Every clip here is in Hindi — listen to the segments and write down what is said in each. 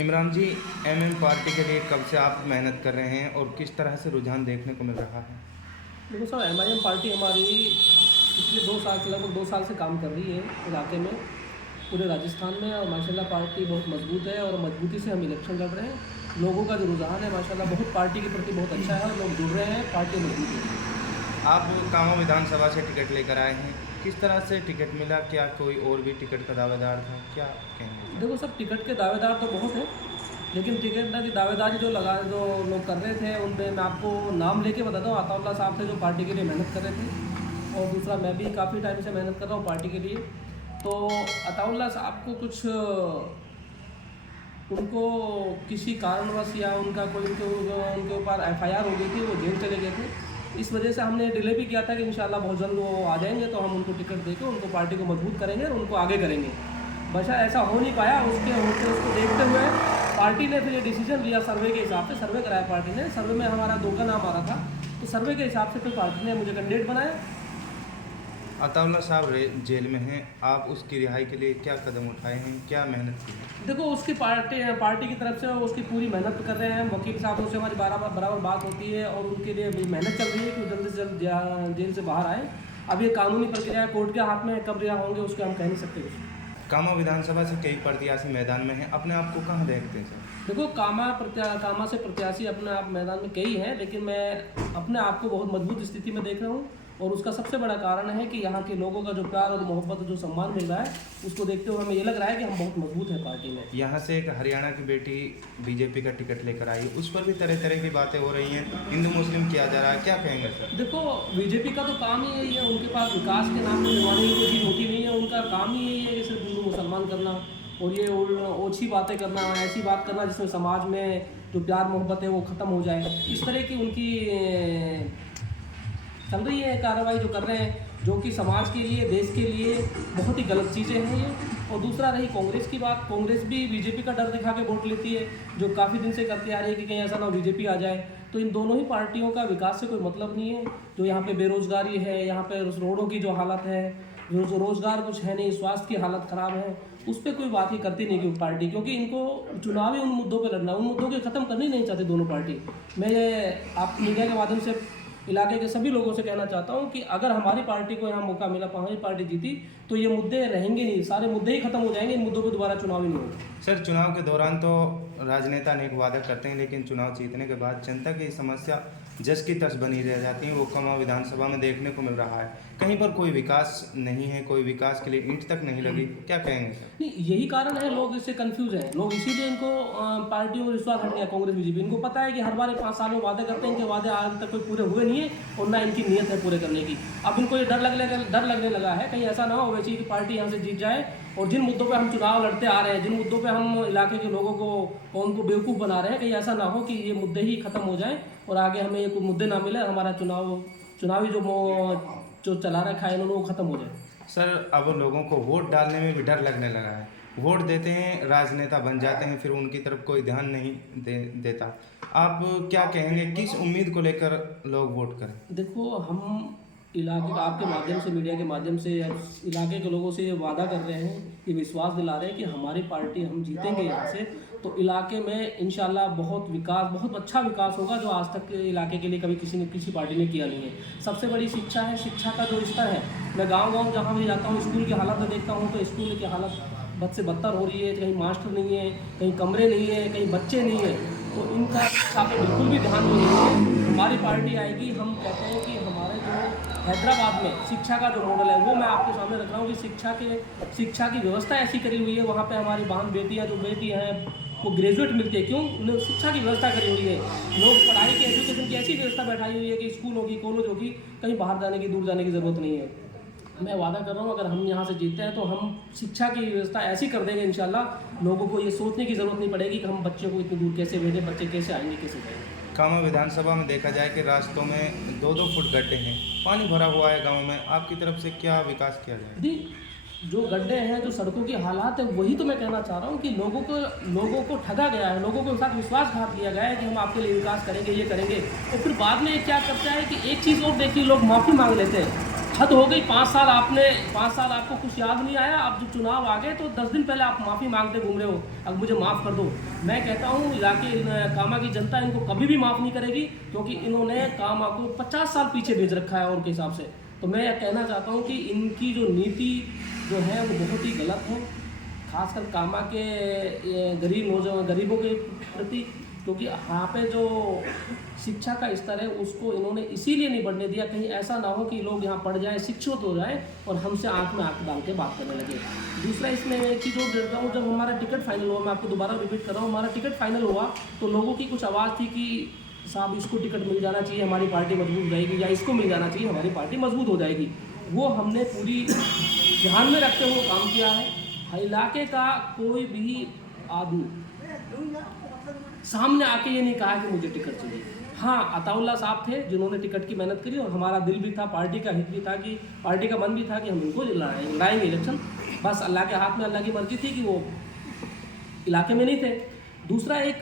इमरान जी, एमएम पार्टी के लिए कब से आप मेहनत कर रहे हैं और किस तरह से रुझान देखने को मिल रहा है? देखो सर, एमआईएम पार्टी हमारी पिछले 2 साल से लगभग 2 साल से काम कर रही है इलाके में, पूरे राजस्थान में। और माशाल्लाह पार्टी बहुत मजबूत है और मजबूती से हम इलेक्शन लड़ रहे हैं। लोगों का जो रुझान है माशाल्लाह बहुत पार्टी के प्रति बहुत अच्छा है और लोग जुड़ रहे हैं, पार्टी मजबूत है। आप कामां विधानसभा से टिकट लेकर आए हैं, किस तरह से टिकट मिला? क्या कोई और भी टिकट का दावेदार था? क्या कहेंगे? देखो सब टिकट के दावेदार तो बहुत हैं, लेकिन टिकट की दावेदारी जो लोग कर रहे थे उन पे मैं आपको नाम लेके बताता हूँ। अताउल्लाह साहब थे जो पार्टी के लिए मेहनत कर रहे थे, और दूसरा मैं भी काफ़ी टाइम से मेहनत कर रहा हूँ पार्टी के लिए। तो अताउल्लाह साहब को कुछ उनको किसी कारणवश या उनका कोई उनके ऊपर एफआईआर हो गई थी, वो जेल चले गए थे। इस वजह से हमने डिले भी किया था कि इंशाल्लाह बहुत जल्द वो आ जाएंगे तो हम उनको टिकट देकर उनको पार्टी को मजबूत करेंगे और उनको आगे करेंगे। बशा ऐसा हो नहीं पाया, उसको देखते हुए पार्टी ने फिर ये डिसीजन लिया। सर्वे के हिसाब से सर्वे कराया पार्टी ने, सर्वे में हमारा 2 का नाम आ रहा था, तो सर्वे के हिसाब से फिर पार्टी ने मुझे कैंडिडेट बनाया। अताउल्लाह साहब जेल में हैं, आप उसकी रिहाई के लिए क्या कदम उठाए हैं, क्या मेहनत की है? देखो उसकी पार्टी की तरफ से उसकी पूरी मेहनत कर रहे हैं। वकील साहब से हमारी बराबर बात होती है और उनके लिए भी मेहनत चल रही है कि जल्द से जल्द जेल से बाहर आए। अब ये कानूनी प्रक्रिया कोर्ट के हाथ में है, कब रिहा होंगे उसके हम कह नहीं सकते कुछ। कामां विधानसभा से कई प्रत्याशी मैदान में हैं, अपने आप को कहाँ देखते हैं सर? देखो कामा से प्रत्याशी अपने आप मैदान में कई हैं, लेकिन मैं अपने आप को बहुत मजबूत स्थिति में देख रहा हूँ। और उसका सबसे बड़ा कारण है कि यहाँ के लोगों का जो प्यार और मोहब्बत जो सम्मान मिल रहा है, उसको देखते हुए हमें ये लग रहा है कि हम बहुत मजबूत हैं पार्टी में। यहाँ से एक हरियाणा की बेटी बीजेपी का टिकट लेकर आई, उस पर भी तरह तरह की बातें हो रही हैं, हिंदू मुस्लिम किया जा रहा है, क्या कहेंगे सर? देखो बीजेपी का तो काम ही यही है, उनके पास विकास के नाम पर निर्माण की कोई चीज़ होती नहीं है। उनका काम ही यही है कि सिर्फ हिंदू मुसलमान करना और ये ओछी बातें करना, ऐसी बात करना जिसमें समाज में जो प्यार मोहब्बत है वो ख़त्म हो जाए। इस तरह की उनकी चल रही है कार्रवाई जो कर रहे हैं, जो कि समाज के लिए, देश के लिए बहुत ही गलत चीज़ें हैं ये। और दूसरा रही कांग्रेस की बात, कांग्रेस भी बीजेपी का डर दिखा के वोट लेती है, जो काफ़ी दिन से करती आ रही है कि कहीं ऐसा ना बीजेपी आ जाए। तो इन दोनों ही पार्टियों का विकास से कोई मतलब नहीं है। जो यहाँ पे बेरोजगारी है, यहाँ पे रोडों की जो हालत है, जो रोजगार कुछ है नहीं, स्वास्थ्य की हालत ख़राब है, उस पर कोई बात ही करती नहीं क्यों पार्टी, क्योंकि इनको चुनावी उन मुद्दों पर लड़ना, उन मुद्दों के ख़त्म करनी नहीं चाहते दोनों पार्टी। मैं आप मीडिया के माध्यम से इलाके के सभी लोगों से कहना चाहता हूं कि अगर हमारी पार्टी को यहाँ मौका मिला, हमारी पार्टी जीती, तो ये मुद्दे रहेंगे नहीं, सारे मुद्दे ही खत्म हो जाएंगे, इन मुद्दों पे दोबारा चुनाव ही नहीं होगा। सर, चुनाव के दौरान तो राजनेता अनेक वादा करते हैं, लेकिन चुनाव जीतने के बाद जनता की समस्या जस की तस बनी रह जाती है। वो कामां विधानसभा में देखने को मिल रहा है, कहीं पर कोई विकास नहीं है, कोई विकास के लिए ईंट तक नहीं लगी, क्या कहेंगे सर? नहीं, यही कारण है, लोग इससे कंफ्यूज हैं। लोग इसीलिए इनको पार्टियों को विश्वास हट गया, कांग्रेस बीजेपी। इनको पता है कि हर बार 5 साल में वादे करते हैं, इनके वादे आज तक कोई पूरे हुए नहीं है और ना इनकी नीयत है पूरे करने की। अब इनको ये डर लगने लगा है कहीं ऐसा ना हो वैसी की पार्टी यहाँ से जीत जाए, और जिन मुद्दों पे हम चुनाव लड़ते आ रहे हैं, जिन मुद्दों पे हम इलाके के लोगों को कौम को बेवकूफ़ बना रहे हैं, कहीं ऐसा ना हो कि ये मुद्दे ही खत्म हो जाएं और आगे हमें ये कोई मुद्दे ना मिले, हमारा चुनावी जो चला रखा है इन्होंने वो खत्म हो जाए। सर, अब लोगों को वोट डालने में भी डर लगने लगा है। वोट देते हैं, राजनेता बन जाते हैं, फिर उनकी तरफ कोई ध्यान नहीं देता। आप क्या कहेंगे, किस उम्मीद को लेकर लोग वोट करें? देखो हम इलाके का आपके माध्यम से, मीडिया के माध्यम से इलाके के लोगों से ये वादा कर रहे हैं, ये विश्वास दिला रहे हैं कि हमारी पार्टी, हम जीतेंगे यहाँ से तो इलाके में इंशाल्लाह बहुत विकास, बहुत अच्छा विकास होगा जो आज तक के इलाके के लिए कभी किसी पार्टी ने किया नहीं है। सबसे बड़ी शिक्षा है, शिक्षा का जो स्तर है, मैं गाँव जहाँ भी जाता हूँ स्कूल की हालत में देखता हूँ तो स्कूल की हालत बद से बदतर हो रही है। कहीं मास्टर नहीं है, कहीं कमरे नहीं है, कहीं बच्चे नहीं है, तो इनका शिक्षा पर बिल्कुल भी ध्यान नहीं है। हमारी पार्टी आएगी, हम कहते हैं कि हमारे जो हैदराबाद में शिक्षा का जो मॉडल है वो मैं आपके सामने रख रहा हूँ कि शिक्षा की व्यवस्था ऐसी करी हुई है, वहाँ पे हमारी बहन बेटियाँ जो बेटी हैं वो ग्रेजुएट मिलती है। क्यों? शिक्षा की व्यवस्था करी हुई है। लोग पढ़ाई की, एजुकेशन की ऐसी व्यवस्था बैठाई हुई है कि स्कूल होगी, कॉलेज होगी, कहीं बाहर जाने की, दूर जाने की ज़रूरत नहीं है। मैं वादा कर रहा हूँ अगर हम यहाँ से जीतते हैं तो हम शिक्षा की व्यवस्था ऐसी कर देंगे इंशाल्लाह, लोगों को ये सोचने की ज़रूरत नहीं पड़ेगी कि हम बच्चों को इतनी दूर कैसे भेजें, बच्चे कैसे आएंगे, कैसे जाएंगे। कामां विधानसभा में देखा जाए कि रास्तों में 2-2 फुट गड्ढे हैं, पानी भरा हुआ है गाँव में, आपकी तरफ से क्या विकास किया जाए? जी, जो गड्ढे हैं, जो सड़कों की हालात है, वही तो मैं कहना चाह रहा हूँ कि लोगों को ठगा गया है, लोगों के साथ विश्वासघात किया गया है कि हम आपके लिए विकास करेंगे, ये करेंगे, और फिर बाद में क्या करता है कि एक चीज़ और देखिए, लोग माफ़ी मांग लेते हैं हद हो गई। 5 साल आपको कुछ याद नहीं आया। अब जब चुनाव आ गए तो 10 दिन पहले आप माफ़ी मांगते घूम रहे हो, अब मुझे माफ़ कर दो। मैं कहता हूँ इलाके कामा की जनता इनको कभी भी माफ़ नहीं करेगी, क्योंकि इन्होंने कामा को 50 साल पीछे भेज रखा है उनके हिसाब से। तो मैं यह कहना चाहता हूँ कि इनकी जो नीति जो है वो बहुत ही गलत है, खासकर कामा के गरीबों के प्रति, क्योंकि यहाँ पे जो शिक्षा का स्तर है उसको इन्होंने इसीलिए नहीं बढ़ने दिया, कहीं ऐसा ना हो कि लोग यहाँ पढ़ जाएं, शिक्षित हो जाएं और हमसे आंख में आंख डाल के बात करने लगे। दूसरा इसमें एक चीज़ और देता हूँ, जब हमारा टिकट फाइनल हुआ, मैं आपको दोबारा रिपीट कर रहा हूँ, हमारा टिकट फाइनल हुआ तो लोगों की कुछ आवाज़ थी कि साहब इसको टिकट मिल जाना चाहिए, हमारी पार्टी मजबूत हो जाएगी, या इसको मिल जाना चाहिए, हमारी पार्टी मजबूत हो जाएगी। वो हमने पूरी ध्यान में रखते हुए काम किया है। इलाके का कोई भी आदमी सामने आके ये नहीं कहा कि मुझे टिकट चाहिए। हाँ, अताउल्ला साहब थे जिन्होंने टिकट की मेहनत करी, और हमारा दिल भी था, पार्टी का हित भी था, कि पार्टी का मन भी था कि हम इनको लाएंगे इलेक्शन। बस अल्लाह के हाथ में, अल्लाह की मर्जी थी कि वो इलाके में नहीं थे। दूसरा, एक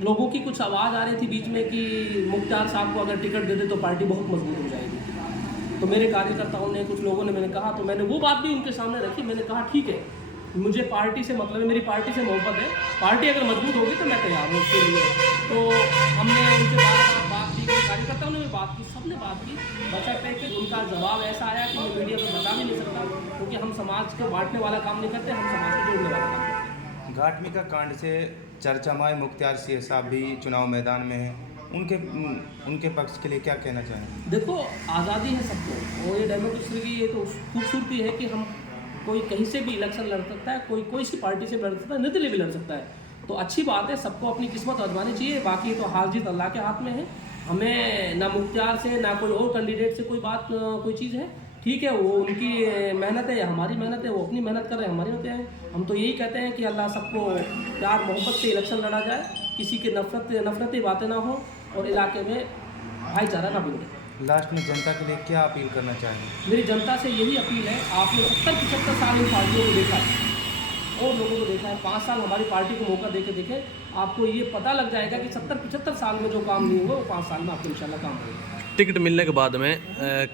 लोगों की कुछ आवाज़ आ रही थी बीच में कि मुख्तार साहब को अगर टिकट दे दे तो पार्टी बहुत मजबूत हो जाएगी। तो मेरे कार्यकर्ताओं ने, कुछ लोगों ने, मैंने कहा, तो मैंने वो बात भी उनके सामने रखी। मैंने कहा ठीक है, मुझे पार्टी से मतलब है, मेरी पार्टी से मोहब्बत है, पार्टी अगर मजबूत होगी तो मैं तैयार हूँ उसके लिए। तो हमने उनसे बात की, कार्यकर्ताओं ने भी बात की, सबने बात की, बशर्ते कि उनका जवाब ऐसा आया कि मैं मीडिया पर बता भी नहीं सकता, क्योंकि हम समाज को बांटने वाला काम नहीं करते, हम समाज को जोड़ने वाला काम करते हैं। घाटमिका कांड से चर्चा में मुख्तार सिंह साहब भी चुनाव मैदान में हैं, उनके पक्ष के लिए क्या कहना चाहेंगे? देखो, आज़ादी है सबको, और ये डेमोक्रेसी की ये तो खूबसूरती है कि हम कोई कहीं से भी इलेक्शन लड़ सकता है, कोई सी पार्टी से लड़ सकता है, निर्दलीय भी लड़ सकता है। तो अच्छी बात है, सबको अपनी किस्मत आजमानी चाहिए। बाकी तो हार जीत अल्लाह के हाथ में है। हमें ना मुख्तार से ना कोई और कैंडिडेट से कोई चीज़ है, ठीक है, वो उनकी मेहनत है या हमारी मेहनत है, वो अपनी मेहनत कर रहे हैं, हमारी होते हैं। हम तो यही कहते हैं कि अल्लाह सबको प्यार मोहब्बत से इलेक्शन लड़ा जाए, किसी के नफरती बातें ना हो, और इलाके में भाईचारा ना बिगड़े। लास्ट में जनता के लिए क्या अपील करना चाहेंगे? मेरी जनता से यही अपील है, आपने 70-75 साल इन पार्टियों को देखा है और लोगों को देखा है, 5 साल हमारी पार्टी को मौका देके देखें, आपको ये पता लग जाएगा कि 70-75 साल में जो काम नहीं हुआ वो 5 साल में आपको इंशाल्लाह काम होगा। टिकट मिलने के बाद में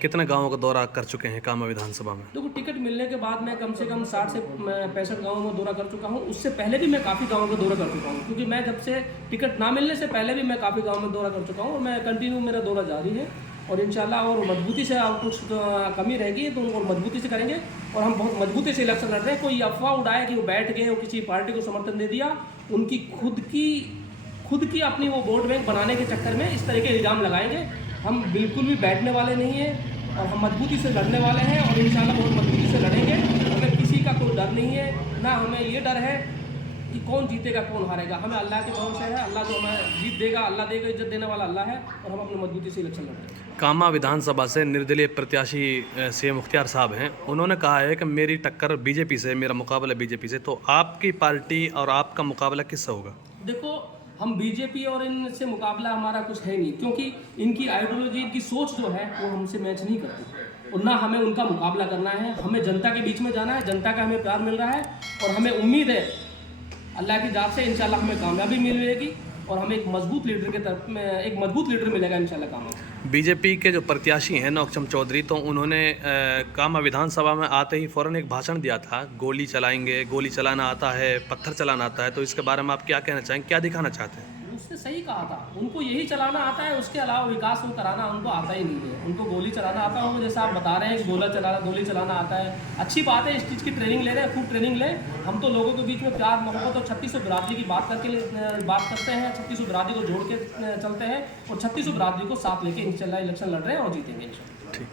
कितने गांवों का दौरा कर चुके हैं कामा विधानसभा में? देखो, टिकट मिलने के बाद मैं कम से कम 60 से 65 गाँवों में दौरा कर चुका हूँ। उससे पहले भी मैं काफ़ी गाँवों का दौरा कर चुका हूँ, क्योंकि मैं जब से टिकट ना मिलने से पहले भी मैं काफ़ी गाँव में दौरा कर चुका हूँ, और मैं कंटिन्यू, मेरा दौरा जारी है। और इंशाल्लाह और मजबूती से, आप कुछ कमी रहेगी तो उनको मजबूती से करेंगे, और हम बहुत मजबूती से इलेक्शन लड़ रहे हैं। कोई अफवाह उड़ाए कि वो बैठ गए और किसी पार्टी को समर्थन दे दिया, उनकी खुद की अपनी वो वोट बैंक बनाने के चक्कर में इस तरह के इल्ज़ाम लगाएंगे। हम बिल्कुल भी बैठने वाले नहीं हैं, और हम मजबूती से लड़ने वाले हैं, और इंशाल्लाह बहुत मजबूती से लड़ेंगे। हमें किसी का कोई डर नहीं है, ना हमें ये डर है कि कौन जीतेगा कौन हारेगा। हमें अल्लाह के भरोसे है, अल्लाह जो हमें जीत देगा, अल्लाह देगा, इज्जत देने वाला अल्लाह है, और हम अपनी मजबूती से इलेक्शन लड़ेंगे। कामा विधानसभा से निर्दलीय प्रत्याशी सी मुख्तार साहब हैं, उन्होंने कहा है कि मेरी टक्कर बीजेपी से, मेरा मुकाबला बीजेपी से। तो आपकी पार्टी और आपका मुकाबला किससे होगा? देखो, हम बीजेपी और इनसे मुकाबला हमारा कुछ है नहीं, क्योंकि इनकी आइडियोलॉजी, इनकी सोच जो है वो हमसे मैच नहीं करती, और ना हमें उनका मुकाबला करना है। हमें जनता के बीच में जाना है, जनता का हमें प्यार मिल रहा है, और हमें उम्मीद है अल्लाह की जात से इंशाल्लाह हमें कामयाबी मिलेगी, और हमें एक मजबूत लीडर के तरफ में एक मजबूत लीडर मिलेगा इंशाल्लाह कामयाब। बीजेपी के जो प्रत्याशी हैं नौकचम चौधरी, तो उन्होंने कामा विधानसभा में आते ही फ़ौरन एक भाषण दिया था, गोली चलाएंगे, गोली चलाना आता है, पत्थर चलाना आता है। तो इसके बारे में आप क्या कहना चाहेंगे, क्या दिखाना चाहते हैं? उसने सही कहा था, उनको यही चलाना आता है, उसके अलावा विकास वो कराना उनको आता ही नहीं है। उनको गोली चलाना आता है, जैसा आप बता रहे हैं कि गोली चलाना आता है, अच्छी बात है, इस चीज़ की ट्रेनिंग ले रहे हैं, खूब ट्रेनिंग लें। हम तो लोगों के बीच में प्यार मोहब्बत और 3600 बिरादरी की बात करते हैं, 3600 बिरादरी को जोड़ के चलते हैं, और 3600 बिरादरी को साथ लेके इंशाल्लाह इलेक्शन लड़ रहे हैं और जीतेंगे इंशाल्लाह।